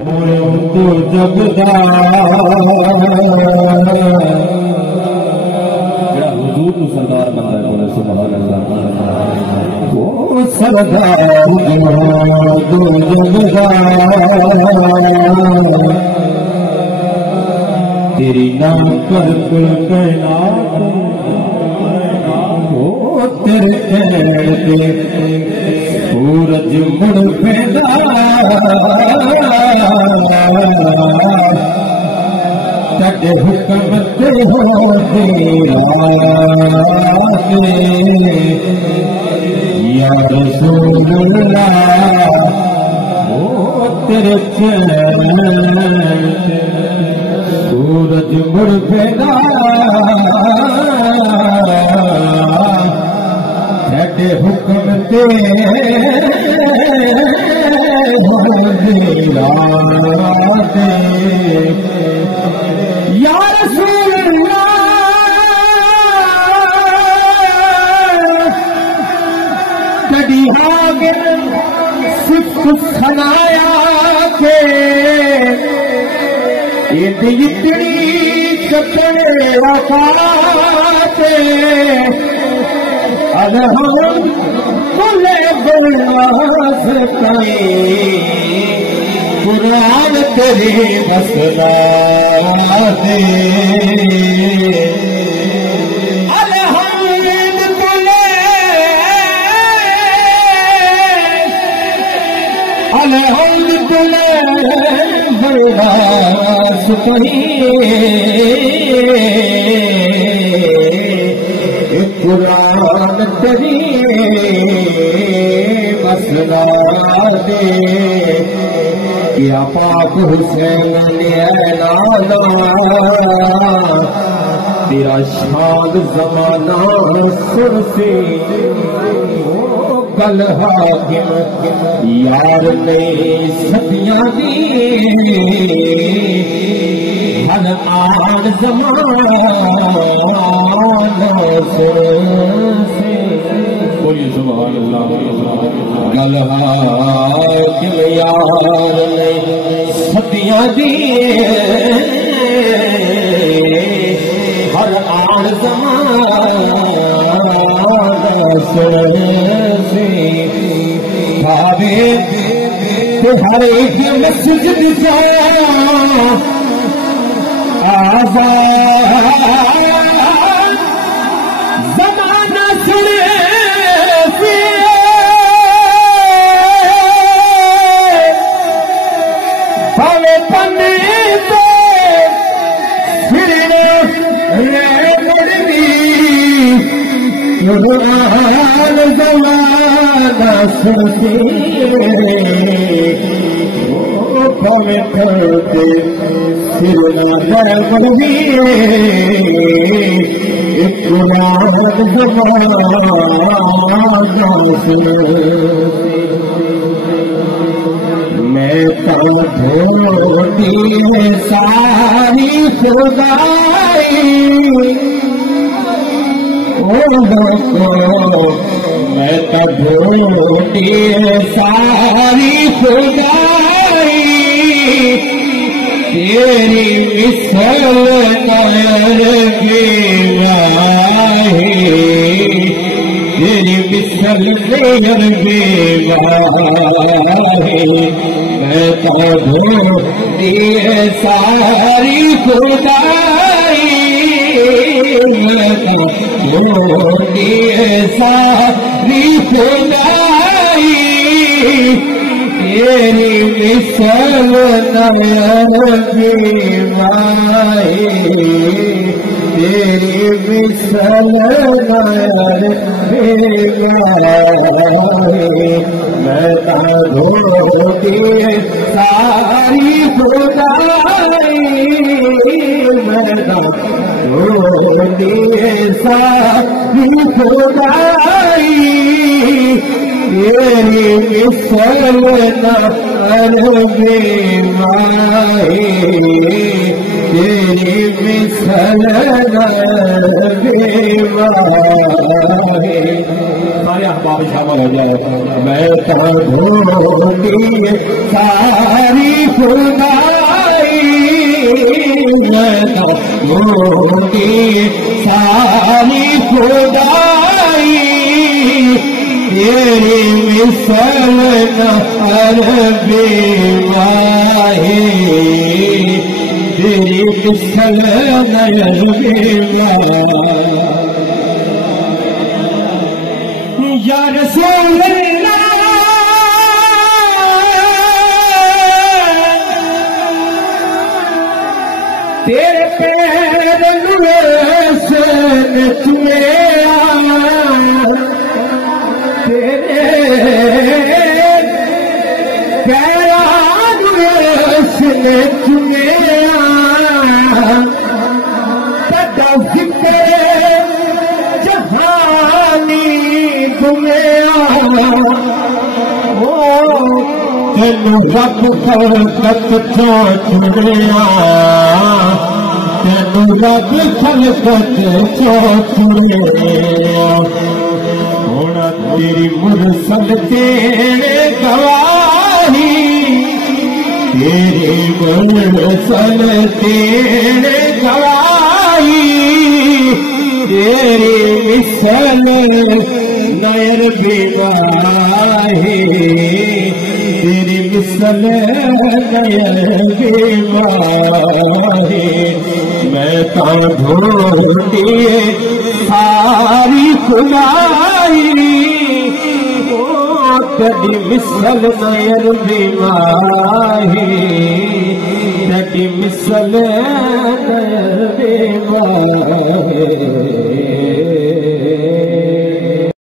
तो जगदा हुजूर को सरदार बनता है। बोले सुभान अल्लाह। वो सरदार तो जगदा तेरी नाम पर कुल कायनात वो तेरे कहते सूरज मुड़ पैदा तेरे हुक्म ते हो तेरा या रसूल अल्लाह वो तेरे कहते सूरज मुड़ पैदा तेरे हुक्म ते या रसूल अल्लाह कदी हागे सिर्फ खनाया के इतनी कपड़े वफाते अदहम कुले गुलास कई कुरान तेरे बसना दे अलहमद कुले अलहमद कुले गुलास कई कुरान तेरी बसना दे क्या पाक हुसैन ने लाना तेरा शाद जमाना सुर से कल हाकिम यार ने सदियां दी हर आन जमाना सुर से बोलिए सुभान अल्लाह। कल हाकिम यार ने सदियां दी हर आन जमाना सुर से भावे हर एक मस्जिद का आजाद जमाना सुने भावे पन्ने तो फिरने मुड़नी कुरान जमाना सुनते भावे पढ़ते फिरना मुड़नी कुरान जमाना सुनते मैं तो ढूंढी सारी खुदाई ओ लोगो मैं तो ढूंढी सारी खुदाई तेरी मिसल नर बेवाही तेरी मिसल नर बेवाही मैं तो ढूंढी सारी खुदाई मैं तो ढूंढी सारी खुदाई तेरी मिसल नयन बेवाही तेरी मिसल नयन बेवाही मैं तो ढूंढी सारी खुदाई मैं तो ढूंढी सारी खुदाई तेरी मिसल नर बेवाही तेरी तेरी मिसल सारे अहबाब शामिल हो जाए। मैं तो ढूंढी सारी खुदाई, मैं तो ढूंढी सारी खुदाई, तेरी मिसल अरबी माहे, तेरी मिसल अरबी या रसूल अल्लाह, तेरे पैर से चुमे, तेरे पैर से चुमे, तदा जिक्र जहानी तेनू रब खलकत चो चुनिया, तेनू रब खलकत चो चुनिया, होना तेरी मुरसल तेरे गवाही, तेरी मुरसल तेरे गवाही, तेरी मिसल नयर बेवाहे, तेरी मिसल नयर बेवाहे, मैं तो ढूंढी सारी खुदाई, ओ कदी मिसल नयर बेवाहे, कदी मिसल नयर बेवाहे।